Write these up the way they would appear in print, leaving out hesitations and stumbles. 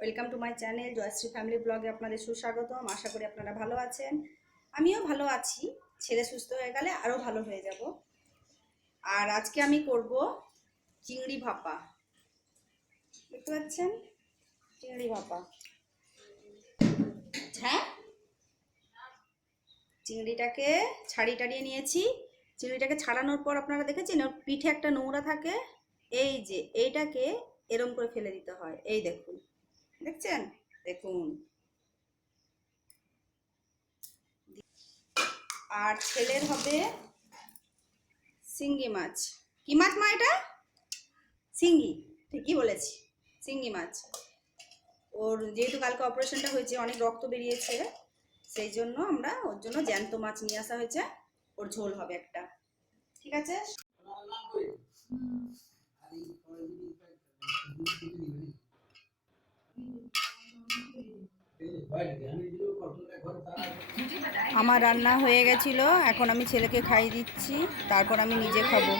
Welcome to my channel Jayashree family ব্লগে আপনাদের সুস্বাগতম। আশা করি আপনারা ভালো আছেন, আমিও ভালো আছি। ছেলে সুস্থ হয়ে গেলে আরও ভালো হয়ে যাব। আর আজকে আমি করব চিংড়ি ভাপা। দেখতে পাচ্ছেন চিংড়ি ভাপা। হ্যাঁ, চিংড়িটাকে টাড়িয়ে নিয়েছি। চিংড়িটাকে ছাড়ানোর পর আপনারা দেখেছেন ওর পিঠে একটা নোংরা থাকে, এই যে এইটাকে এরম করে ফেলে দিতে হয়। এই দেখুন, দেখছেন, দেখুন। আর ছেলের হবে শিঙ্গি মাছ। কি মাছ মা এটা? শিঙ্গি, ঠিকই বলেছি, শিঙ্গি মাছ। ওর যেহেতু কালকে অপারেশনটা হয়েছে, অনেক রক্ত বেরিয়েছে, সেই জন্য আমরা ওর জন্য জ্যান্ত মাছ নিয়ে আসা হয়েছে। ওর ঝোল হবে একটা, ঠিক আছে। আমার রান্না হয়ে গেছিল, এখন আমি ছেলেকে খাইয়ে দিচ্ছি, তারপর আমি নিজে খাবো।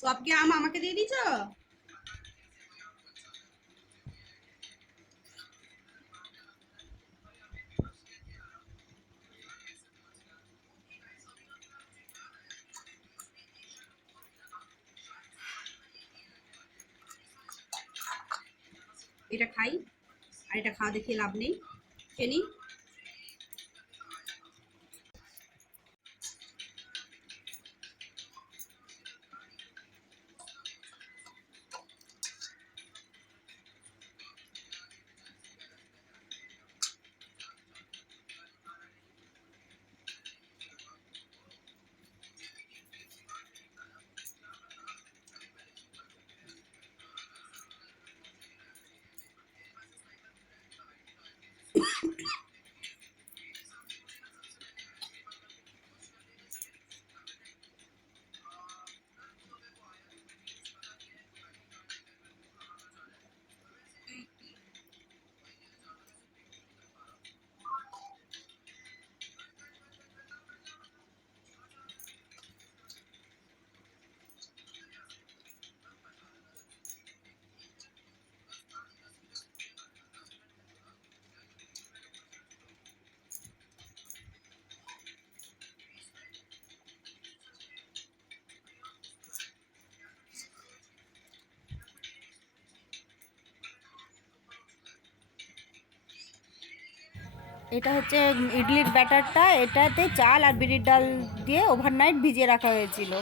সব কি আম আমাকে দিয়ে দিছো? এটা খাই, আর এটা খাওয়া দেখে লাভ নেই, খেয়ে নিই। এটা হচ্ছে ইডলির ব্যাটারটা, এটাতে চাল আর বিরির ডাল দিয়ে ওভারনাইট ভিজিয়ে রাখা হয়েছিল।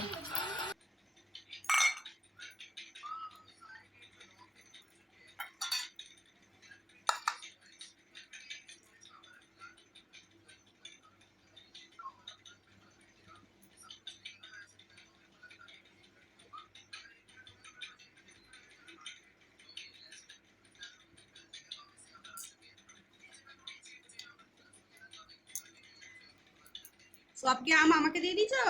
সব কি আম আমাকে দিয়ে দিছো?